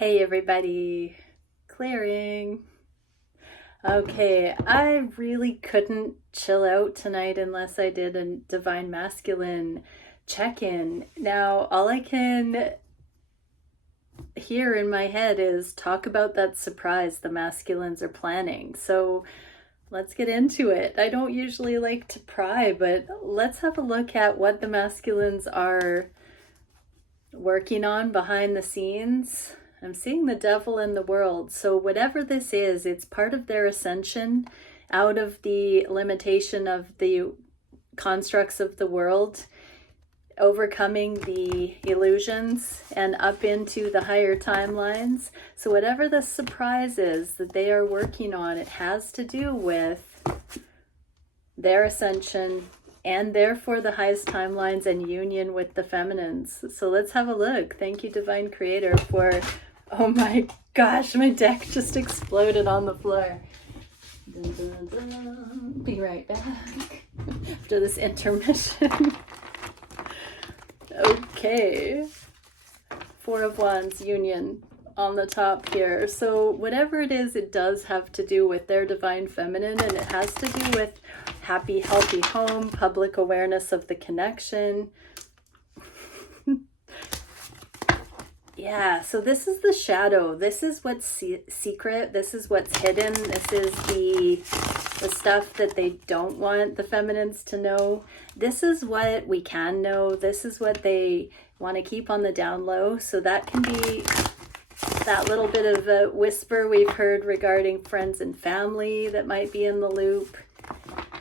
Hey everybody, clearing. Okay, I really couldn't chill out tonight unless I did a Divine Masculine check-in. Now, all I can hear in my head is talk about that surprise the masculines are planning. So let's get into it. I don't usually like to pry, but let's have a look at what the masculines are working on behind the scenes. I'm seeing the devil in the world. So whatever this is, it's part of their ascension out of the limitation of the constructs of the world, overcoming the illusions and up into the higher timelines. So whatever the surprise is that they are working on, it has to do with their ascension and therefore the highest timelines and union with the feminines. So let's have a look. Thank you, Divine Creator, for, oh my gosh, my deck just exploded on the floor. Dun, dun, dun. Be right back after this intermission. Okay. Four of Wands, union on the top here. So whatever it is, it does have to do with their divine feminine, and it has to do with happy, healthy home, public awareness of the connection. Yeah, so this is the shadow. This is what's secret. This is what's hidden. This is the stuff that they don't want the feminines to know. This is what we can know. This is what they want to keep on the down low. So that can be that little bit of a whisper we've heard regarding friends and family that might be in the loop.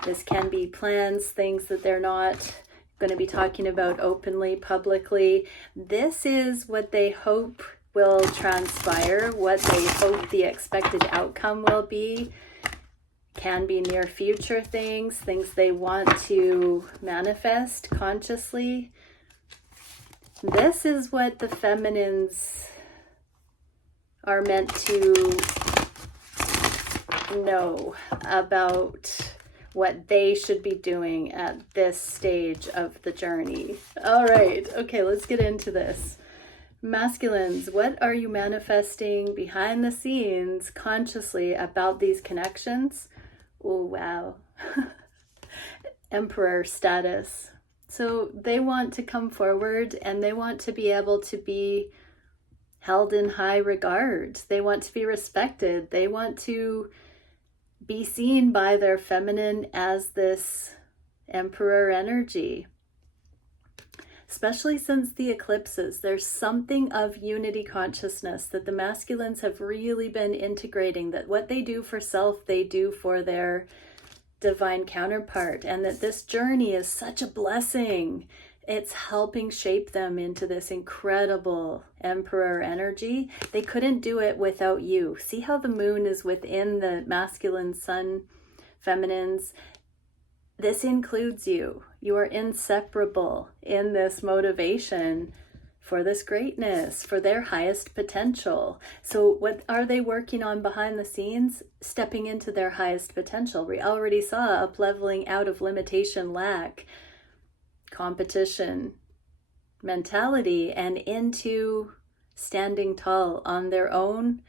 This can be plans, things that they're not going to be talking about openly, publicly. This is what they hope will transpire, what they hope the expected outcome will be. Can be near future things, things they want to manifest consciously. This is what the feminines are meant to know about what they should be doing at this stage of the journey. All right, okay, let's get into this. Masculines, what are you manifesting behind the scenes consciously about these connections? Oh, wow. Emperor status. So they want to come forward and they want to be able to be held in high regard. They want to be respected. They want to be seen by their feminine as this emperor energy. Especially since the eclipses, there's something of unity consciousness that the masculines have really been integrating, that what they do for self, they do for their divine counterpart, and that this journey is such a blessing. It's helping shape them into this incredible emperor energy. They couldn't do it without you. See how the moon is within the masculine sun, feminines? This includes you. You are inseparable in this motivation for this greatness, for their highest potential. So what are they working on behind the scenes? Stepping into their highest potential. We already saw up-leveling out of limitation, lack, competition mentality, and into standing tall on their own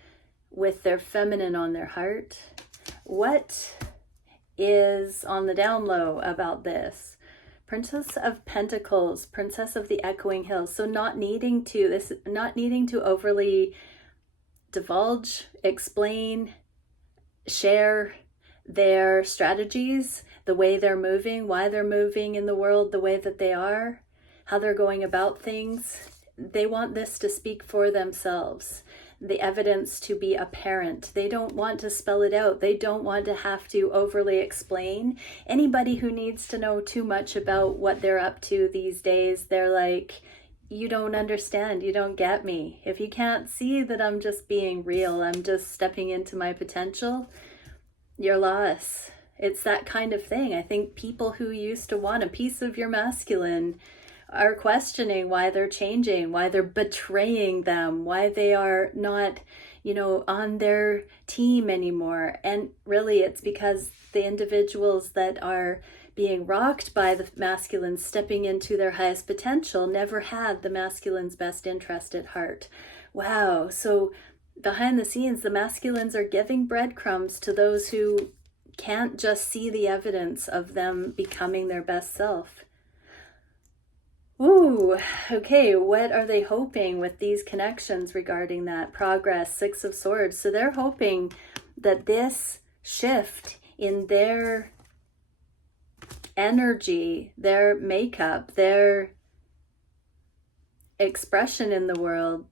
with their feminine on their heart. What is on the down low about this? Princess of Pentacles, Princess of the Echoing Hills. So not needing to overly divulge, explain, share their strategies, the way they're moving, why they're moving in the world the way that they are, how they're going about things. They want this to speak for themselves, the evidence to be apparent. They don't want to spell it out. They don't want to have to overly explain. Anybody who needs to know too much about what they're up to these days, they're like, you don't understand, you don't get me. If you can't see that I'm just being real, I'm just stepping into my potential, you're lost. It's that kind of thing. I think people who used to want a piece of your masculine are questioning why they're changing, why they're betraying them, why they are not, on their team anymore. And really it's because the individuals that are being rocked by the masculines stepping into their highest potential never had the masculine's best interest at heart. Wow. So behind the scenes, the masculines are giving breadcrumbs to those who can't just see the evidence of them becoming their best self. Ooh, okay, what are they hoping with these connections regarding that progress? Six of Swords. So they're hoping that this shift in their energy, their makeup, their expression in the world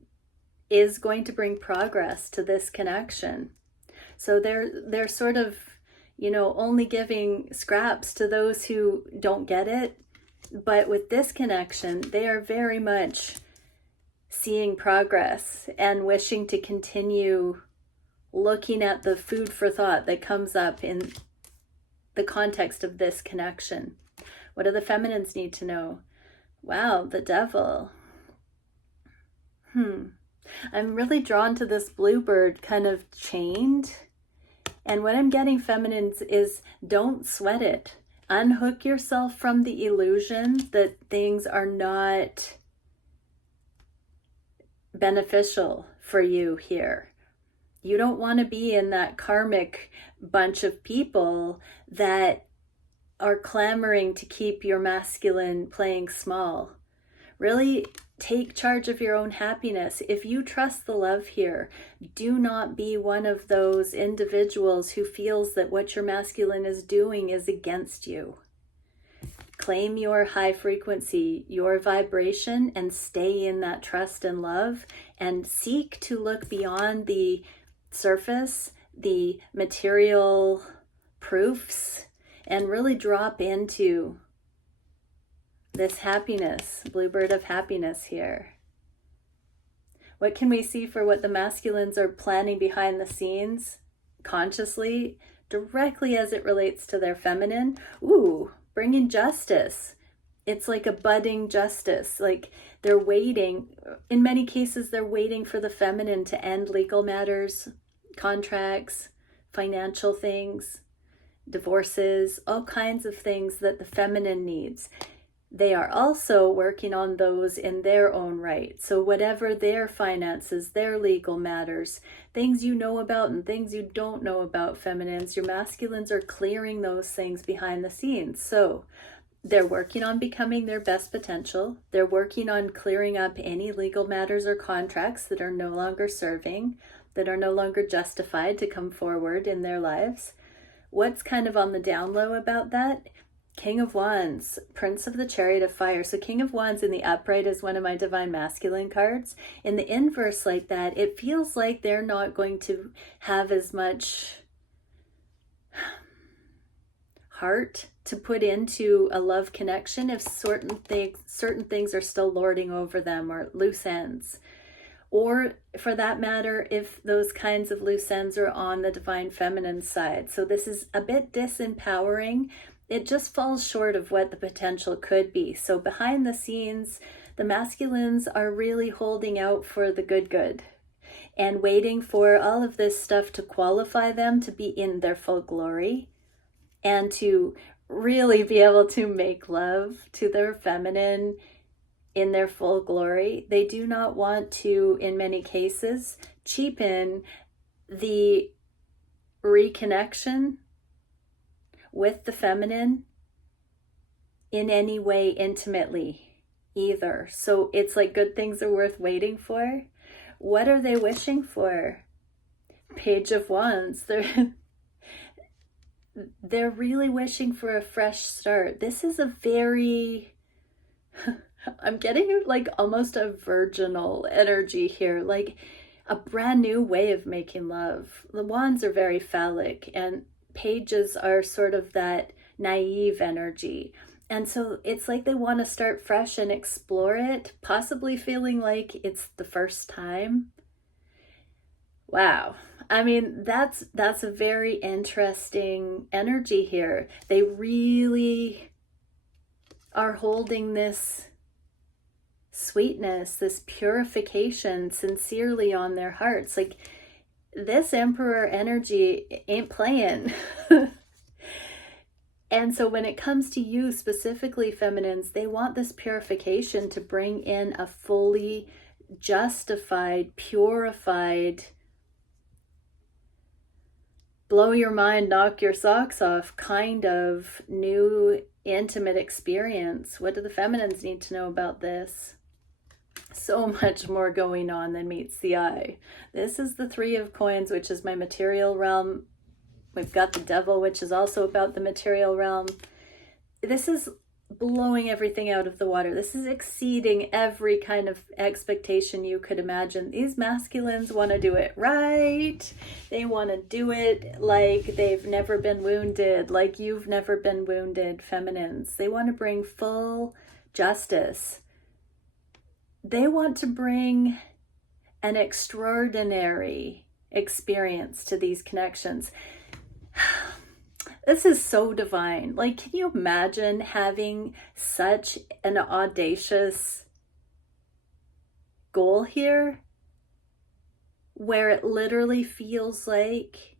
is going to bring progress to this connection. So they're sort of, only giving scraps to those who don't get it. But with this connection, they are very much seeing progress and wishing to continue looking at the food for thought that comes up in the context of this connection. What do the feminines need to know? Wow, the Devil. I'm really drawn to this bluebird kind of chained. And what I'm getting, feminines, is don't sweat it. Unhook yourself from the illusion that things are not beneficial for you here. You don't want to be in that karmic bunch of people that are clamoring to keep your masculine playing small. Really take charge of your own happiness. If you trust the love here, do not be one of those individuals who feels that what your masculine is doing is against you. Claim your high frequency, your vibration, and stay in that trust and love, and seek to look beyond the surface, the material proofs, and really drop into this happiness, bluebird of happiness here. What can we see for what the masculines are planning behind the scenes, consciously, directly as it relates to their feminine? Ooh, bringing justice. It's like a budding justice. Like they're waiting. In many cases, they're waiting for the feminine to end legal matters, contracts, financial things, divorces, all kinds of things that the feminine needs. They are also working on those in their own right. So whatever their finances, their legal matters, things you know about and things you don't know about, feminines, your masculines are clearing those things behind the scenes. So they're working on becoming their best potential. They're working on clearing up any legal matters or contracts that are no longer serving, that are no longer justified to come forward in their lives. What's kind of on the down low about that? King of Wands, Prince of the Chariot of Fire. So King of Wands in the upright is one of my Divine Masculine cards. In the inverse like that, it feels like they're not going to have as much heart to put into a love connection if certain things are still lording over them, or loose ends. Or for that matter, if those kinds of loose ends are on the Divine Feminine side. So this is a bit disempowering. It just falls short of what the potential could be. So behind the scenes, the masculines are really holding out for the good and waiting for all of this stuff to qualify them to be in their full glory and to really be able to make love to their feminine in their full glory. They do not want to, in many cases, cheapen the reconnection with the feminine in any way intimately either. So it's like good things are worth waiting for. What are they wishing for? Page of Wands. They're really wishing for a fresh start. This is a very I'm getting like almost a virginal energy here, like a brand new way of making love. The wands are very phallic and pages are sort of that naive energy. And so it's like they want to start fresh and explore it, possibly feeling like it's the first time. Wow. I mean, that's a very interesting energy here. They really are holding this sweetness, this purification sincerely on their hearts. Like this Emperor energy ain't playing. And so when it comes to you specifically, feminines, they want this purification to bring in a fully justified, purified, blow your mind, knock your socks off kind of new intimate experience. What do the feminines need to know about this? So much more going on than meets the eye. This is the Three of Coins, which is my material realm. We've got the Devil, which is also about the material realm. This is blowing everything out of the water. This is exceeding every kind of expectation you could imagine. These masculines want to do it right. They want to do it like they've never been wounded, like you've never been wounded, feminines. They want to bring full justice. They want to bring an extraordinary experience to these connections. This is so divine. Like, can you imagine having such an audacious goal here where it literally feels like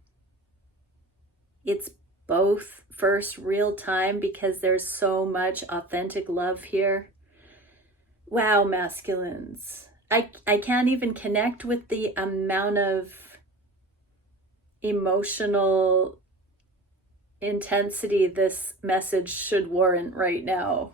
it's both first real time because there's so much authentic love here? Wow, masculines. I can't even connect with the amount of emotional intensity this message should warrant right now.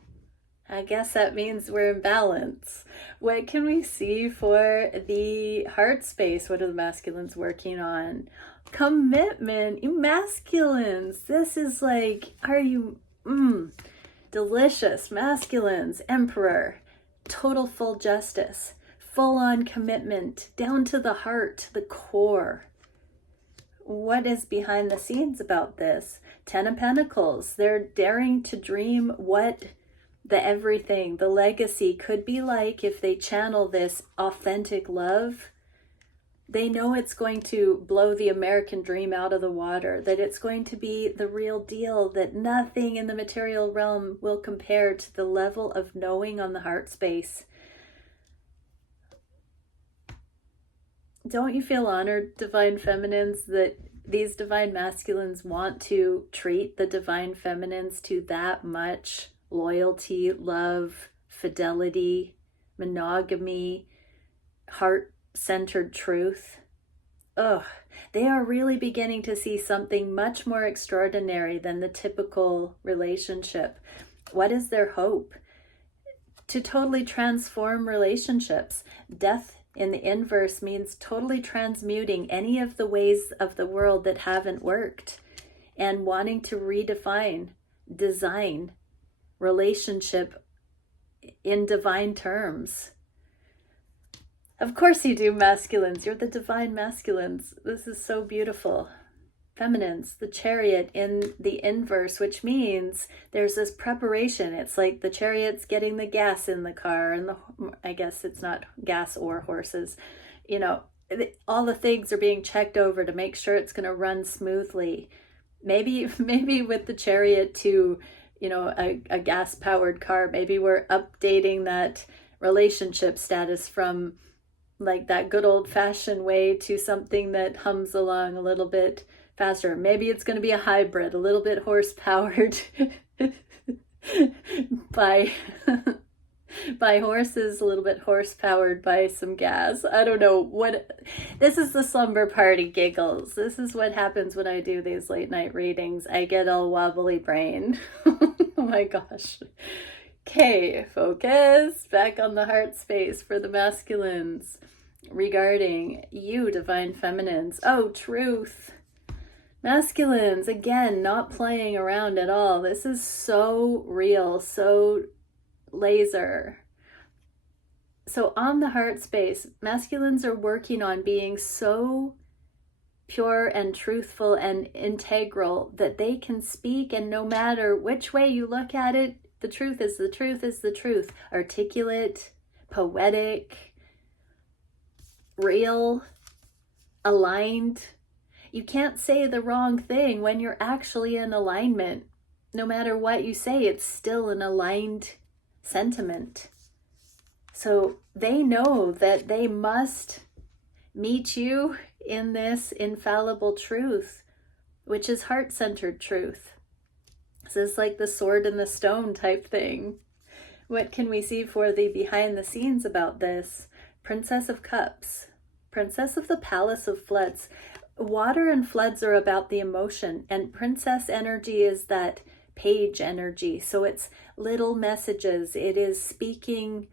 I guess that means we're in balance. What can we see for the heart space? What are the masculines working on? Commitment. You masculines. This is like, are you delicious? Masculines. Emperor. Total full justice. Full on commitment. Down to the heart, the core. What is behind the scenes about this? Ten of Pentacles. They're daring to dream what the everything, the legacy could be like if they channel this authentic love. They know it's going to blow the American dream out of the water, that it's going to be the real deal, that nothing in the material realm will compare to the level of knowing on the heart space. Don't you feel honored, divine feminines, that these divine masculines want to treat the divine feminines to that much loyalty, love, fidelity, monogamy, heart-centered truth? They are really beginning to see something much more extraordinary than the typical relationship. What is their hope? To totally transform relationships. Death in the inverse means totally transmuting any of the ways of the world that haven't worked and wanting to redefine, design relationship in divine terms. Of course you do, masculines. You're the divine masculines. This is so beautiful. Feminines, the Chariot in the inverse, which means there's this preparation. It's like the Chariot's getting the gas in the car, and I guess it's not gas or horses. You know, all the things are being checked over to make sure it's going to run smoothly. Maybe with the Chariot to, you know, a gas-powered car, maybe we're updating that relationship status from like that good old-fashioned way to something that hums along a little bit faster. Maybe it's going to be a hybrid, a little bit horse-powered by horses, a little bit horse-powered by some gas. I don't know what. This is the slumber party giggles. This is what happens when I do these late night readings. I get all wobbly brain. Oh my gosh. Okay, focus back on the heart space for the masculines regarding you, divine feminines. Oh, truth. Masculines, again, not playing around at all. This is so real, so laser. So on the heart space, masculines are working on being so pure and truthful and integral that they can speak, and no matter which way you look at it, the truth is the truth is the truth. Articulate, poetic, real, aligned. You can't say the wrong thing when you're actually in alignment. No matter what you say, it's still an aligned sentiment. So they know that they must meet you in this infallible truth, which is heart-centered truth. This is like the sword and the stone type thing. What can we see for the behind the scenes about this? Princess of Cups, Princess of the Palace of Floods. Water and floods are about the emotion, and princess energy is that page energy. So it's little messages. It is speaking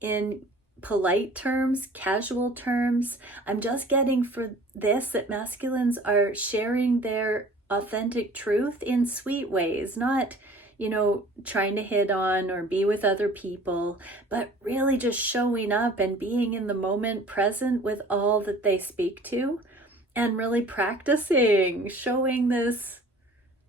in polite terms, casual terms. I'm just getting for this that masculines are sharing their authentic truth in sweet ways, not, you know, trying to hit on or be with other people, but really just showing up and being in the moment, present with all that they speak to, and really practicing, showing this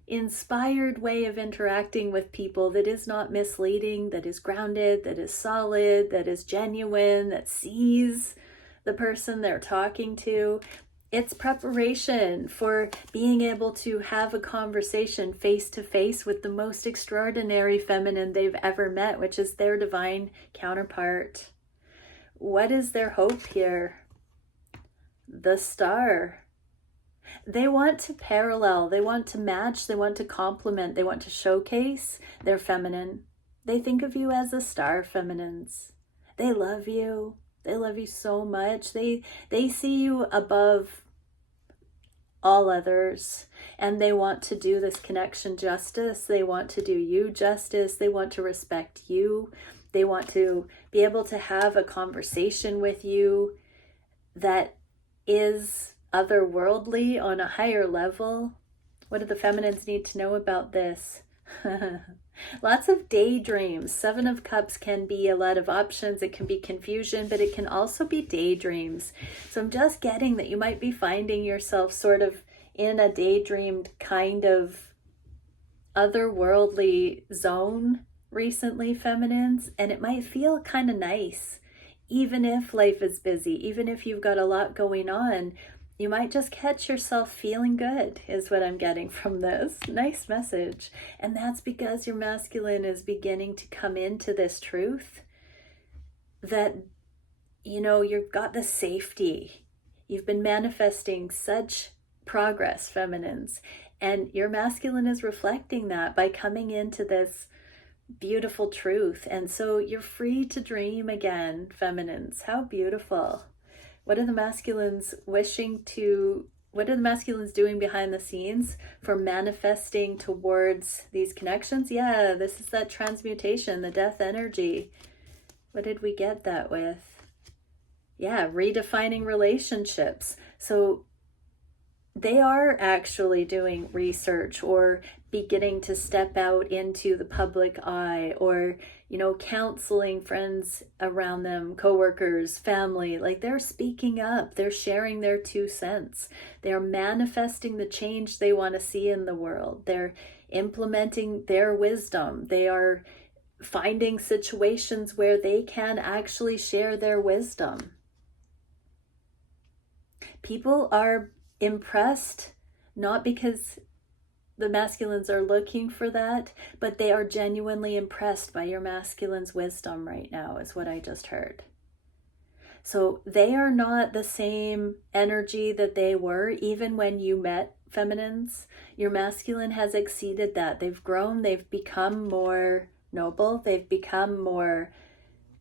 inspired way of interacting with people that is not misleading, that is grounded, that is solid, that is genuine, that sees the person they're talking to. It's preparation for being able to have a conversation face to face with the most extraordinary feminine they've ever met, which is their divine counterpart. What is their hope here? The Star. They want to parallel, they want to match, they want to complement, they want to showcase their feminine. They think of you as a star, feminines. They love you. They love you so much. They see you above all others, and they want to do this connection justice. They want to do you justice. They want to respect you. They want to be able to have a conversation with you that is otherworldly on a higher level. What do the feminines need to know about this? Lots of daydreams. Seven of Cups can be a lot of options. It can be confusion, but it can also be daydreams. So I'm just getting that you might be finding yourself sort of in a daydreamed kind of otherworldly zone recently, feminines, and it might feel kind of nice. Even if life is busy, even if you've got a lot going on, you might just catch yourself feeling good, is what I'm getting from this. Nice message. And that's because your masculine is beginning to come into this truth that, you know, you've got the safety. You've been manifesting such progress, feminines. And your masculine is reflecting that by coming into this beautiful truth. And so you're free to dream again, feminines. How beautiful. What are the masculines what are the masculines doing behind the scenes for manifesting towards these connections? Yeah, this is that transmutation, the death energy. What did we get that with? Yeah, redefining relationships. So they are actually doing research or beginning to step out into the public eye, or, you know, counseling friends around them, coworkers, family. Like, they're speaking up, they're sharing their 2 cents. They're manifesting the change they want to see in the world. They're implementing their wisdom. They are finding situations where they can actually share their wisdom. People are impressed, not because the masculines are looking for that, but they are genuinely impressed by your masculine's wisdom right now, is what I just heard. So they are not the same energy that they were even when you met, feminines. Your masculine has exceeded that. They've grown, they've become more noble, they've become more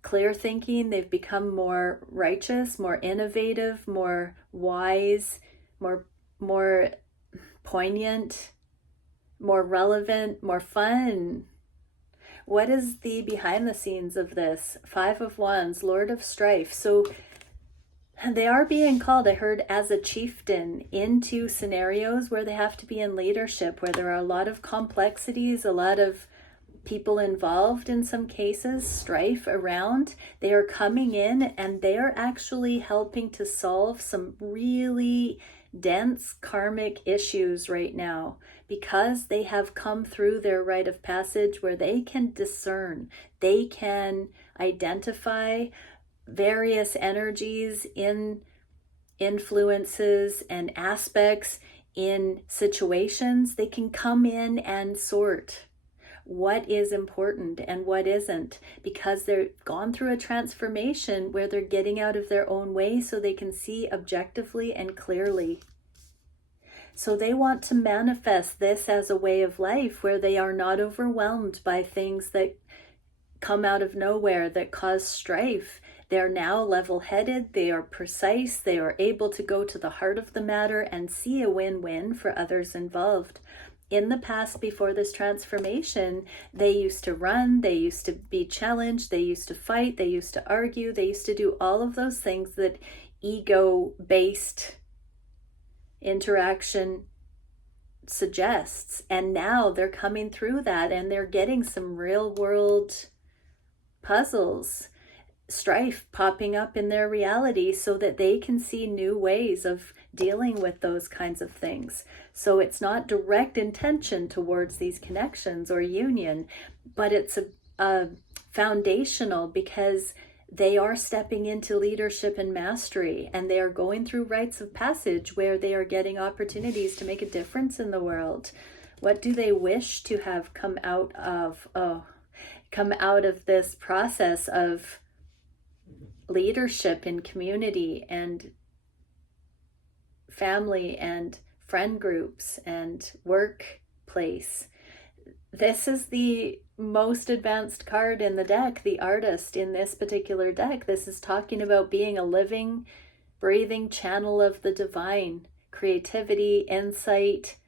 clear thinking, they've become more righteous, more innovative, more wise, more poignant, more relevant, more fun. What is the behind the scenes of this? 5 of Wands, Lord of Strife. So they are being called, I heard, as a chieftain into scenarios where they have to be in leadership, where there are a lot of complexities, a lot of people involved in some cases, strife around. They are coming in and they are actually helping to solve some really dense karmic issues right now, because they have come through their rite of passage where they can discern, they can identify various energies in influences and aspects in situations. They can come in and sort what is important and what isn't, because they've gone through a transformation where they're getting out of their own way so they can see objectively and clearly. So they want to manifest this as a way of life where they are not overwhelmed by things that come out of nowhere that cause strife. They're now level-headed, they are precise, they are able to go to the heart of the matter and see a win-win for others involved. In the past, before this transformation, they used to run, they used to be challenged, they used to fight, they used to argue, they used to do all of those things that ego-based interaction suggests. And now they're coming through that and they're getting some real-world puzzles, strife popping up in their reality so that they can see new ways of dealing with those kinds of things. So it's not direct intention towards these connections or union, but it's a foundational, because they are stepping into leadership and mastery, and they are going through rites of passage where they are getting opportunities to make a difference in the world. What do they wish to have come out of this process of leadership in community and family and friend groups and workplace? This is the most advanced card in the deck, the Artist, in this particular deck. This is talking about being a living, breathing channel of the divine, creativity, insight,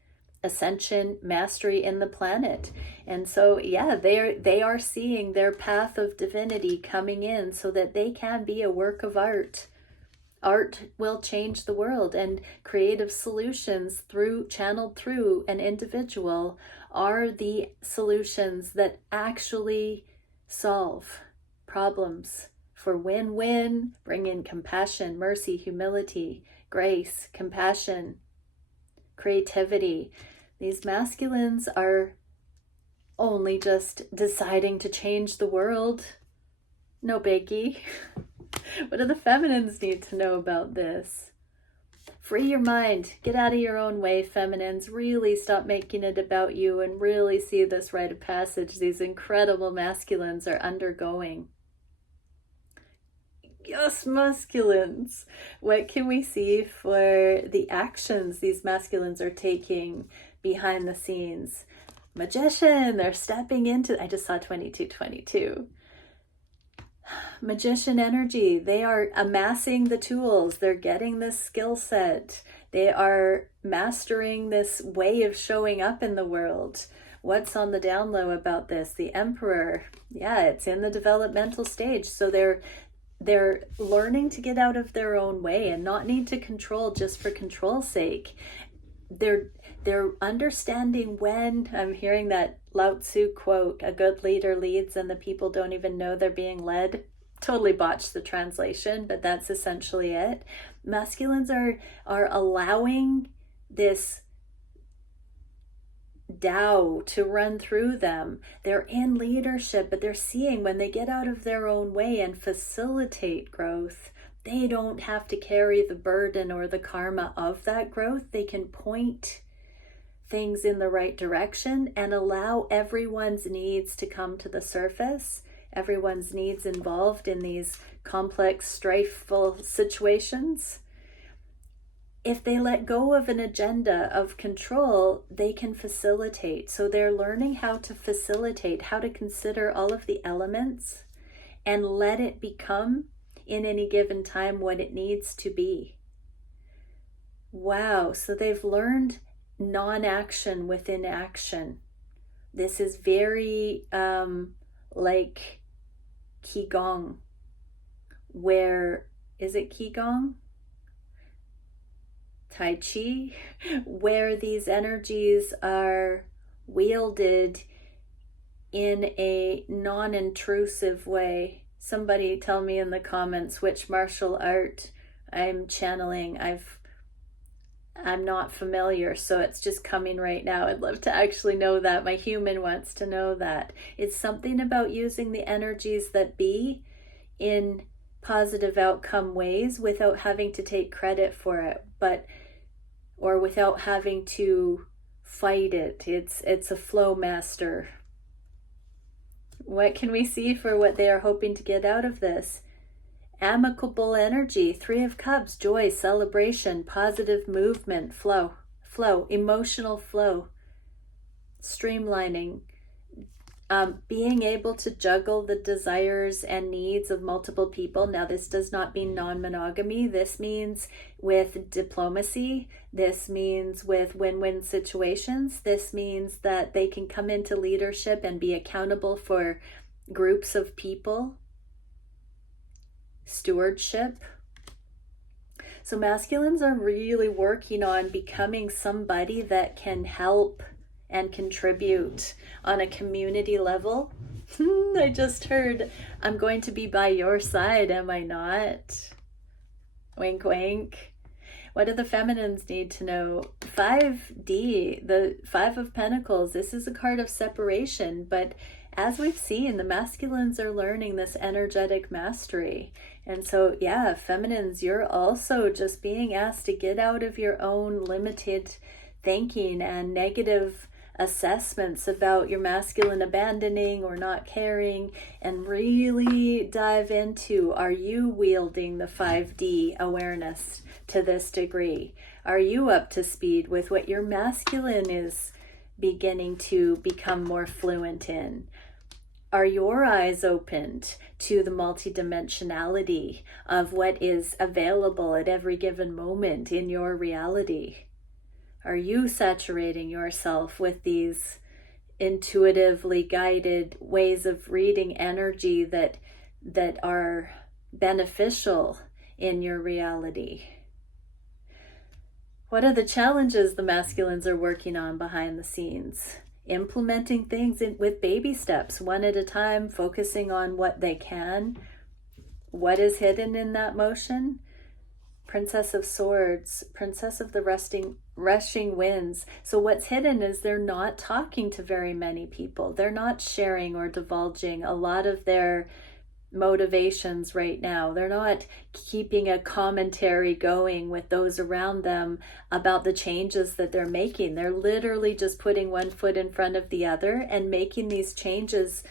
ascension, mastery in the planet. And so, yeah, they are seeing their path of divinity coming in so that they can be a work of art. Art will change the world, and creative solutions channeled through an individual are the solutions that actually solve problems for win-win, bring in compassion, mercy, humility, grace, compassion, creativity. These masculines are only just deciding to change the world. No biggie. What do the feminines need to know about this? Free your mind. Get out of your own way, feminines. Really stop making it about you and really see this rite of passage these incredible masculines are undergoing. Yes, masculines. What can we see for the actions these masculines are taking behind the scenes? Magician, they're stepping into, I just saw 2222. Magician energy. They are amassing the tools. They're getting this skill set. They are mastering this way of showing up in the world. What's on the down low about this? The Emperor. Yeah, it's in the developmental stage. So they're learning to get out of their own way and not need to control just for control's sake. They're understanding when, I'm hearing that Lao Tzu quote, a good leader leads and the people don't even know they're being led. Totally botched the translation, but that's essentially it. Masculines are allowing this Tao to run through them. They're in leadership, but they're seeing when they get out of their own way and facilitate growth, they don't have to carry the burden or the karma of that growth. They can point things in the right direction and allow everyone's needs to come to the surface, everyone's needs involved in these complex, strifeful situations. If they let go of an agenda of control, they can facilitate. So they're learning how to facilitate, how to consider all of the elements and let it become in any given time what it needs to be. Wow, so they've learned non-action within action. This is very like Qigong, where, is it Qigong? Tai Chi, where these energies are wielded in a non-intrusive way. Somebody tell me in the comments which martial art I'm channeling. I'm not familiar, so it's just coming right now. I'd love to actually know that. My human wants to know that. It's something about using the energies that be in positive outcome ways without having to take credit for it, or without having to fight it. It's a flow master. What can we see for what they are hoping to get out of this? Amicable energy, 3 of Cups, joy, celebration, positive movement, flow, emotional flow, streamlining, Being able to juggle the desires and needs of multiple people. Now, this does not mean non-monogamy. This means with diplomacy. This means with win-win situations. This means that they can come into leadership and be accountable for groups of people. Stewardship. So masculines are really working on becoming somebody that can help and contribute on a community level. I just heard, I'm going to be by your side, am I not? Wink, wink. What do the feminines need to know? 5D, the Five of Pentacles, this is a card of separation, but as we've seen, the masculines are learning this energetic mastery. And so, yeah, feminines, you're also just being asked to get out of your own limited thinking and negative assessments about your masculine abandoning or not caring, and really dive into, are you wielding the 5D awareness to this degree? Are you up to speed with what your masculine is beginning to become more fluent in? Are your eyes opened to the multidimensionality of what is available at every given moment in your reality? Are you saturating yourself with these intuitively guided ways of reading energy that are beneficial in your reality? What are the challenges the masculines are working on behind the scenes? Implementing things with baby steps, one at a time, focusing on what they can. What is hidden in that motion? Princess of Swords, Princess of the Rushing Winds. So what's hidden is they're not talking to very many people. They're not sharing or divulging a lot of their motivations right now. They're not keeping a commentary going with those around them about the changes that they're making. They're literally just putting one foot in front of the other and making these changes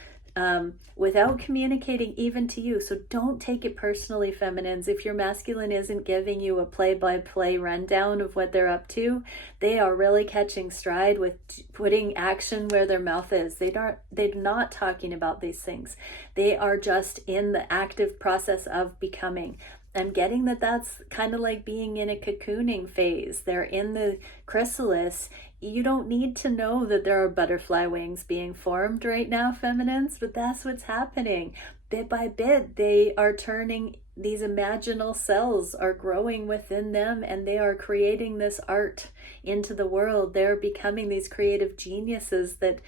without communicating even to you. So don't take it personally, feminines. If your masculine isn't giving you a play-by-play rundown of what they're up to, they are really catching stride with putting action where their mouth is. They're not talking about these things. They are just in the active process of becoming. I'm getting that that's kind of like being in a cocooning phase. They're in the chrysalis. You don't need to know that there are butterfly wings being formed right now, feminines, but that's what's happening. Bit by bit, they are turning, these imaginal cells are growing within them, and they are creating this art into the world. They're becoming these creative geniuses that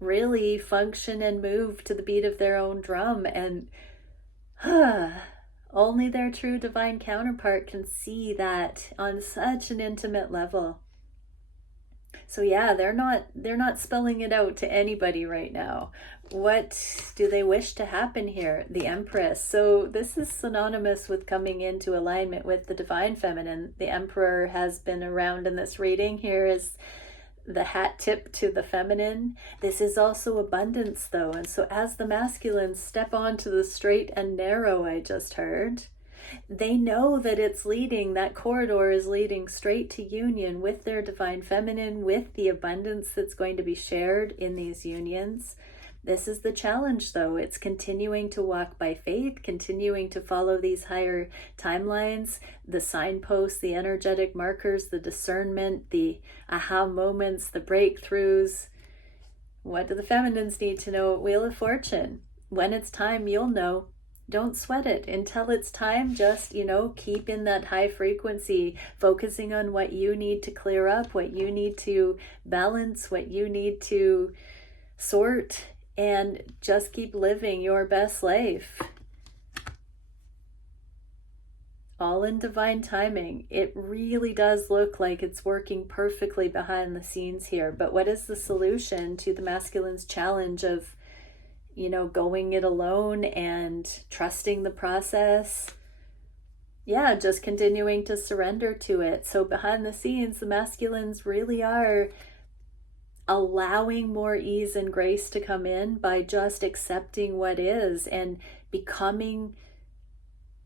really function and move to the beat of their own drum. And only their true divine counterpart can see that on such an intimate level. So yeah, they're not spelling it out to anybody right now. What do they wish to happen here? The Empress. So this is synonymous with coming into alignment with the divine feminine. The Emperor has been around in this reading. Here is the hat tip to the feminine. This is also abundance though. And so as the masculines step onto the straight and narrow, I just heard, they know that it's leading, that corridor is leading straight to union with their divine feminine, with the abundance that's going to be shared in these unions. This is the challenge though. It's continuing to walk by faith, continuing to follow these higher timelines, the signposts, the energetic markers, the discernment, the aha moments, the breakthroughs. What do the feminines need to know? Wheel of Fortune. When it's time, you'll know. Don't sweat it until it's time. Just, keep in that high frequency, focusing on what you need to clear up, what you need to balance, what you need to sort, and just keep living your best life. All in divine timing. It really does look like it's working perfectly behind the scenes here. But what is the solution to the masculine's challenge of going it alone and trusting the process? Yeah, just continuing to surrender to it. So behind the scenes, the masculines really are allowing more ease and grace to come in by just accepting what is and becoming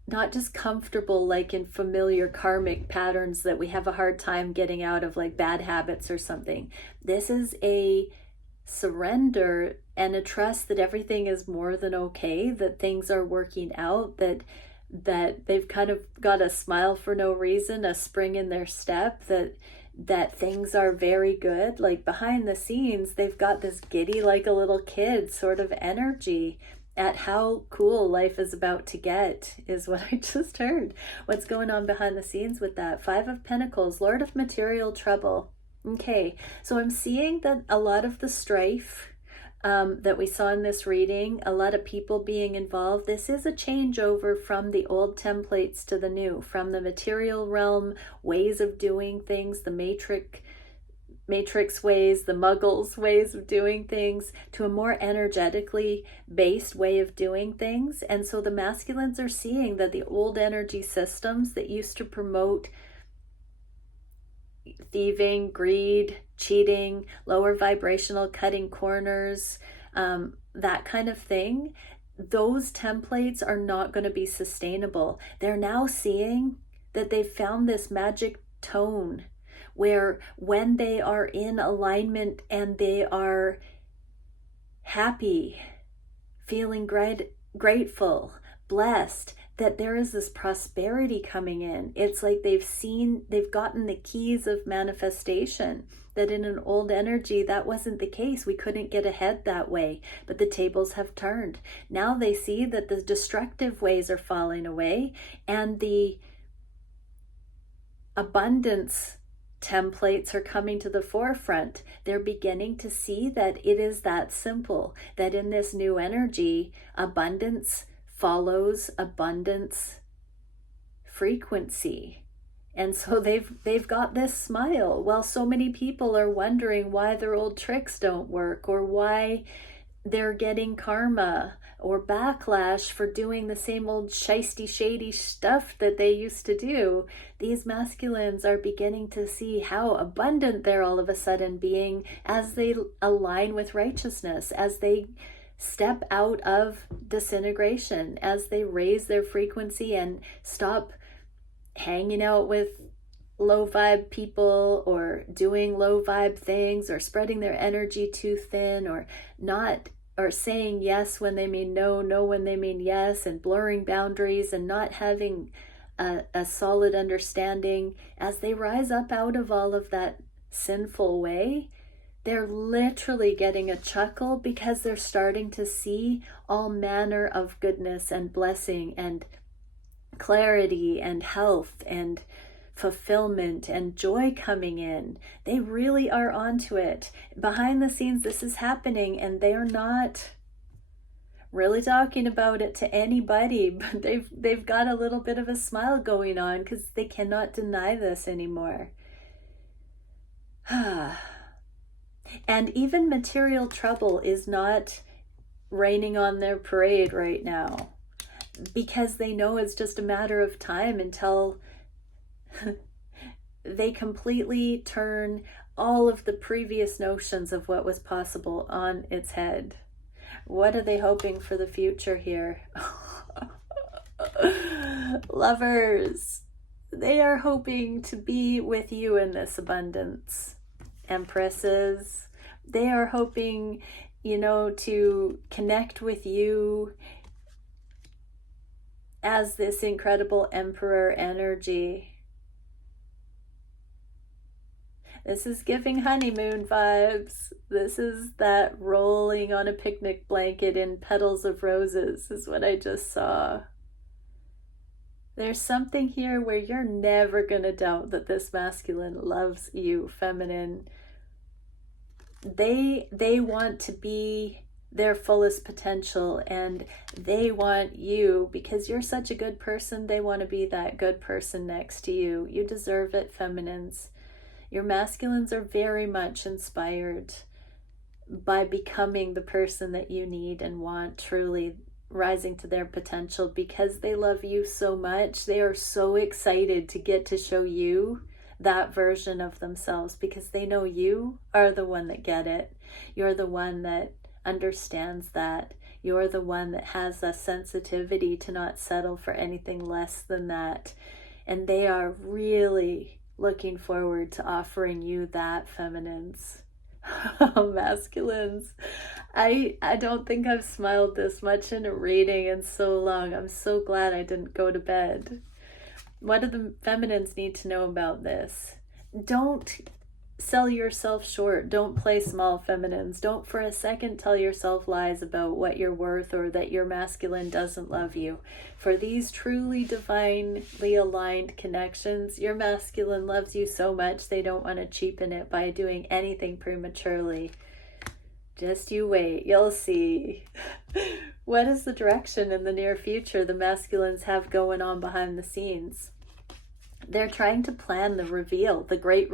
not just comfortable like in familiar karmic patterns that we have a hard time getting out of, like bad habits or something. This is a surrender and a trust that everything is more than okay, that things are working out, that they've kind of got a smile for no reason, a spring in their step, that things are very good. Like behind the scenes, they've got this giddy, like a little kid sort of energy at how cool life is about to get, is what I just heard. What's going on behind the scenes with that? Five of Pentacles, Lord of Material Trouble. Okay, so I'm seeing that a lot of the strife that we saw in this reading, a lot of people being involved, this is a changeover from the old templates to the new, from the material realm, ways of doing things, the matrix ways, the muggles ways of doing things, to a more energetically based way of doing things. And so the masculines are seeing that the old energy systems that used to promote thieving, greed, cheating, lower vibrational, cutting corners, that kind of thing, those templates are not going to be sustainable. They're now seeing that they've found this magic tone where when they are in alignment and they are happy, feeling grateful, blessed, that there is this prosperity coming in. It's like they've gotten the keys of manifestation, that in an old energy, that wasn't the case. We couldn't get ahead that way, but the tables have turned. Now they see that the destructive ways are falling away and the abundance templates are coming to the forefront. They're beginning to see that it is that simple, that in this new energy, abundance follows abundance frequency. And so they've got this smile. Well, so many people are wondering why their old tricks don't work, or why they're getting karma or backlash for doing the same old shisty shady stuff that they used to do. These masculines are beginning to see how abundant they're all of a sudden being as they align with righteousness, as they step out of disintegration, as they raise their frequency and stop hanging out with low vibe people, or doing low vibe things, or spreading their energy too thin, or saying yes when they mean no, no when they mean yes, and blurring boundaries and not having a solid understanding. As they rise up out of all of that sinful way, they're literally getting a chuckle because they're starting to see all manner of goodness and blessing and clarity and health and fulfillment and joy coming in. They really are onto it. Behind the scenes, this is happening, and they're not really talking about it to anybody, but they've got a little bit of a smile going on because they cannot deny this anymore. And even material trouble is not raining on their parade right now, because they know it's just a matter of time until they completely turn all of the previous notions of what was possible on its head. What are they hoping for the future here? Lovers, they are hoping to be with you in this abundance. Empresses, they are hoping, to connect with you as this incredible emperor energy. This is giving honeymoon vibes. This is that rolling on a picnic blanket in petals of roses, is what I just saw. There's something here where you're never going to doubt that this masculine loves you, feminine. They want to be their fullest potential, and they want you because you're such a good person. They want to be that good person next to you. You deserve it, feminines. Your masculines are very much inspired by becoming the person that you need and want, truly rising to their potential, because they love you so much. They are so excited to get to show you that version of themselves, because they know you are the one that get it. You're the one that understands that. You're the one that has a sensitivity to not settle for anything less than that. And they are really looking forward to offering you that, feminines. Oh, masculines. I don't think I've smiled this much in a reading in so long. I'm so glad I didn't go to bed. What do the feminines need to know about this? Don't sell yourself short. Don't play small, feminines. Don't for a second tell yourself lies about what you're worth or that your masculine doesn't love you. For these truly divinely aligned connections, your masculine loves you so much they don't want to cheapen it by doing anything prematurely. Just you wait, you'll see. What is the direction in the near future the masculines have going on behind the scenes? They're trying to plan the reveal, the great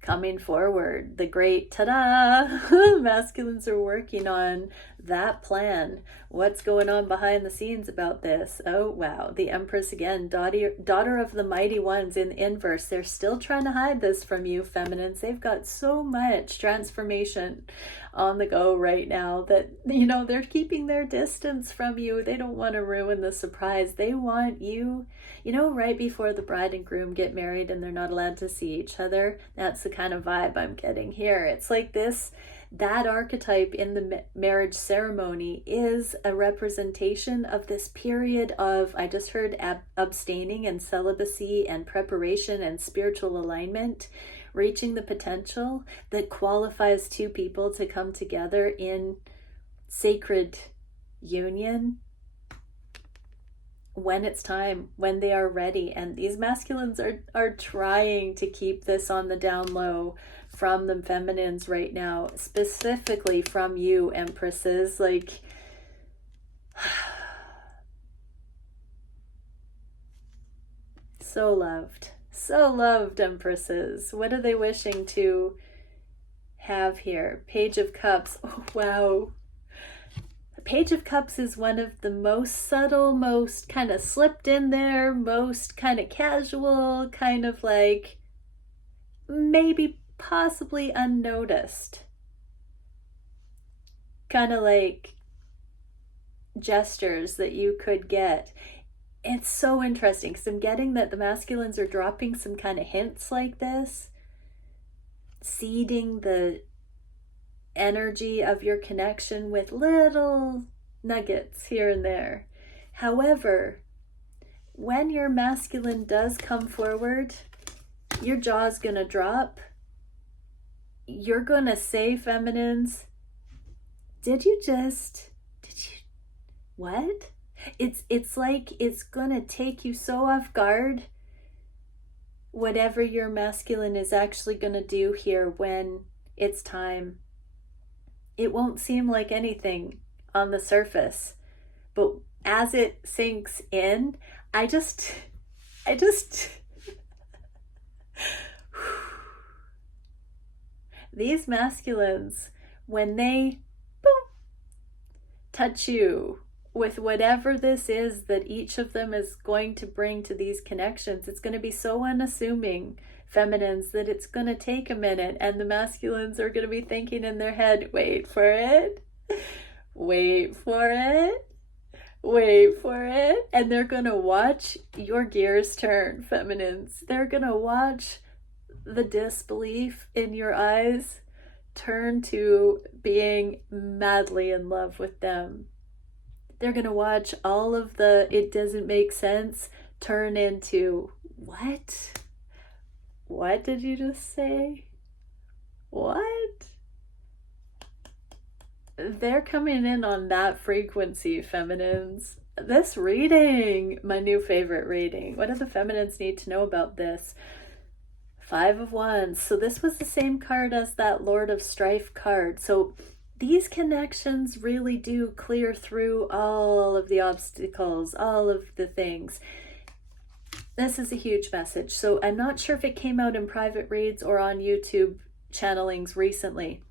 coming forward, the great ta-da. Masculines are working on that plan. What's going on behind the scenes about this? Oh, wow. The Empress again, daughter of the mighty ones in inverse. They're still trying to hide this from you, feminines. They've got so much transformation on the go right now that, they're keeping their distance from you. They don't want to ruin the surprise. They want you, right before the bride and groom get married and they're not allowed to see each other. That's the kind of vibe I'm getting here. It's like that archetype in the marriage ceremony is a representation of this period of, I just heard, abstaining and celibacy and preparation and spiritual alignment, reaching the potential that qualifies two people to come together in sacred union when it's time, when they are ready. And these masculines are trying to keep this on the down low from the feminines right now, specifically from you, empresses. Like, so loved, empresses. What are they wishing to have here? Page of Cups. Oh, wow. Page of Cups is one of the most subtle, most kind of slipped in there, most kind of casual, kind of like maybe possibly unnoticed, kind of like gestures that you could get. It's so interesting because I'm getting that the masculines are dropping some kind of hints like this, seeding the energy of your connection with little nuggets here and there. However, when your masculine does come forward, your jaw's gonna drop. You're gonna say, feminines, what? It's like it's gonna take you so off guard, whatever your masculine is actually gonna do here when it's time. It won't seem like anything on the surface, but as it sinks in, I just these masculines, when they touch you with whatever this is that each of them is going to bring to these connections, it's going to be so unassuming, feminines, that it's going to take a minute, and the masculines are going to be thinking in their head, wait for it, and they're going to watch your gears turn, feminines. They're going to watch the disbelief in your eyes turn to being madly in love with them. They're going to watch all of the it doesn't make sense turn into, what? What did you just say? What? They're coming in on that frequency, feminines. This reading, my new favorite reading. What do the feminines need to know about this? 5 of Wands. So this was the same card as that Lord of Strife card. So these connections really do clear through all of the obstacles, all of the things. This is a huge message. So I'm not sure if it came out in private reads or on YouTube channelings recently,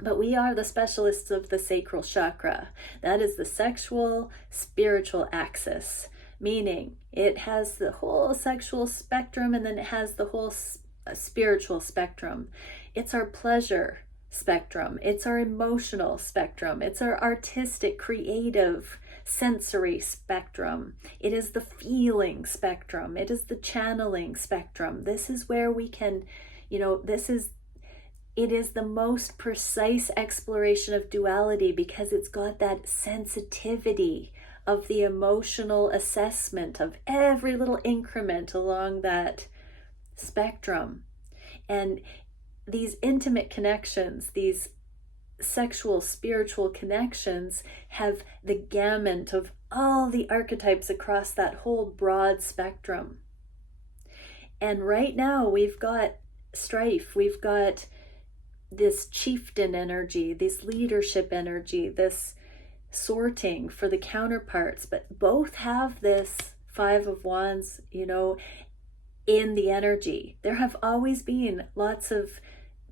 but we are the specialists of the sacral chakra. That is the sexual, spiritual axis, meaning it has the whole sexual spectrum and then it has the whole spiritual spectrum. It's our pleasure spectrum. It's our emotional spectrum. It's our artistic, creative, sensory spectrum. It is the feeling spectrum. It is the channeling spectrum. This is where we can, this is it is the most precise exploration of duality because it's got that sensitivity of the emotional assessment of every little increment along that spectrum. And these intimate connections, these sexual, spiritual connections, have the gamut of all the archetypes across that whole broad spectrum. And right now we've got strife, we've got this chieftain energy, this leadership energy, this sorting for the counterparts, but both have this Five of Wands, in the energy. There have always been lots of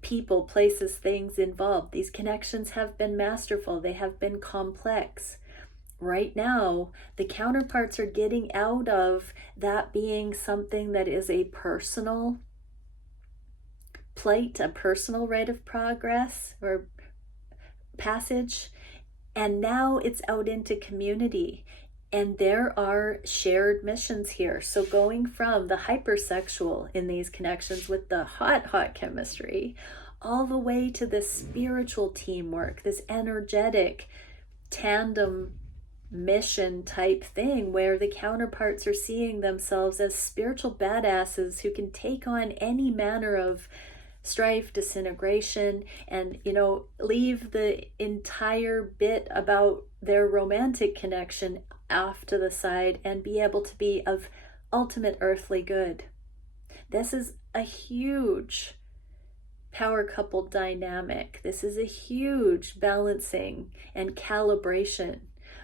people, places, things involved. These connections have been masterful, they have been complex. Right now, the counterparts are getting out of that being something that is a personal plight, a personal rite of progress or passage, and now it's out into community. And there are shared missions here. So going from the hypersexual in these connections with the hot chemistry, all the way to this spiritual teamwork, this energetic tandem mission type thing where the counterparts are seeing themselves as spiritual badasses who can take on any manner of strife, disintegration, and leave the entire bit about their romantic connection off to the side and be able to be of ultimate earthly good. This is a huge power couple dynamic. This is a huge balancing and calibration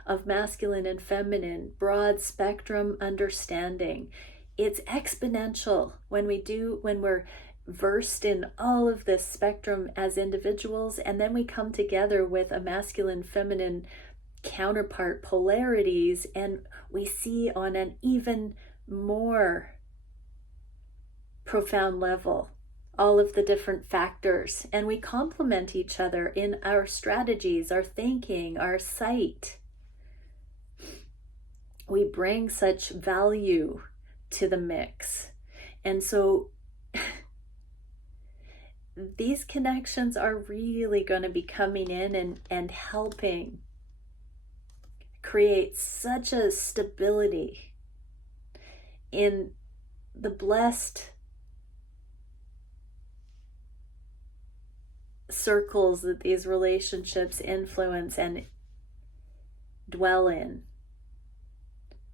of masculine and feminine, broad spectrum understanding. It's exponential when we're versed in all of this spectrum as individuals, and then we come together with a masculine feminine counterpart polarities, and we see on an even more profound level all of the different factors, and we complement each other in our strategies, our thinking, our sight. We bring such value to the mix. And so these connections are really going to be coming in and helping create such a stability in the blessed circles that these relationships influence and dwell in.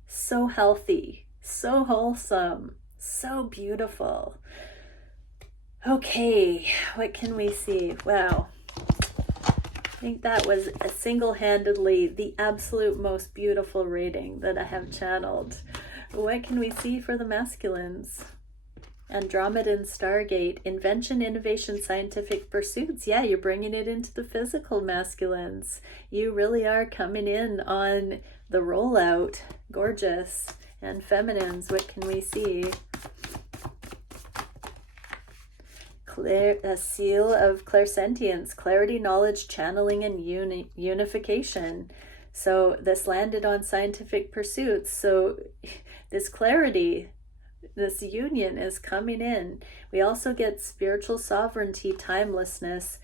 So healthy, so wholesome, so beautiful. Okay, what can we see? Wow. I think that was single-handedly the absolute most beautiful reading that I have channeled. What can we see for the masculines? Andromedan Stargate, invention, innovation, scientific pursuits. Yeah, you're bringing it into the physical masculines. You really are coming in on the rollout. Gorgeous. And feminines, what can we see? A seal of clairsentience, clarity, knowledge, channeling, and unification. So this landed on scientific pursuits. So this clarity, this union is coming in. We also get spiritual sovereignty, timelessness,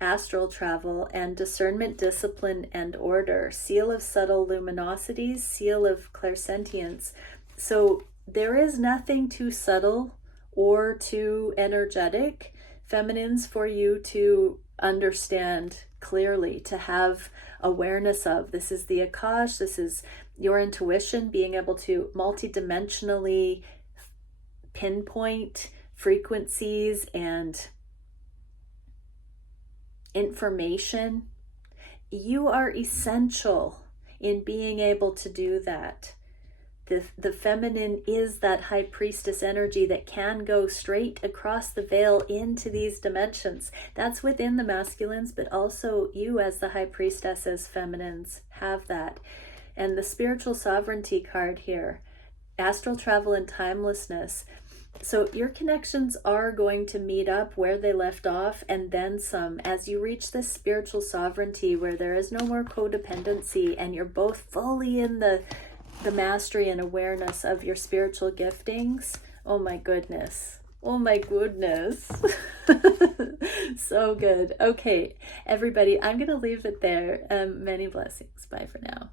astral travel, and discernment, discipline, and order. Seal of subtle luminosities, seal of clairsentience. So there is nothing too subtle or too energetic, feminines, for you to understand clearly, to have awareness of. This is the Akash, this is your intuition, being able to multidimensionally pinpoint frequencies and information. You are essential in being able to do that. The feminine is that high priestess energy that can go straight across the veil into these dimensions. That's within the masculines, but also you as the high priestesses, feminines, have that. And the spiritual sovereignty card here, astral travel and timelessness. So your connections are going to meet up where they left off and then some as you reach this spiritual sovereignty where there is no more codependency and you're both fully in the mastery and awareness of your spiritual giftings. Oh my goodness. Oh my goodness. So good. Okay, everybody, I'm going to leave it there. Many blessings. Bye for now.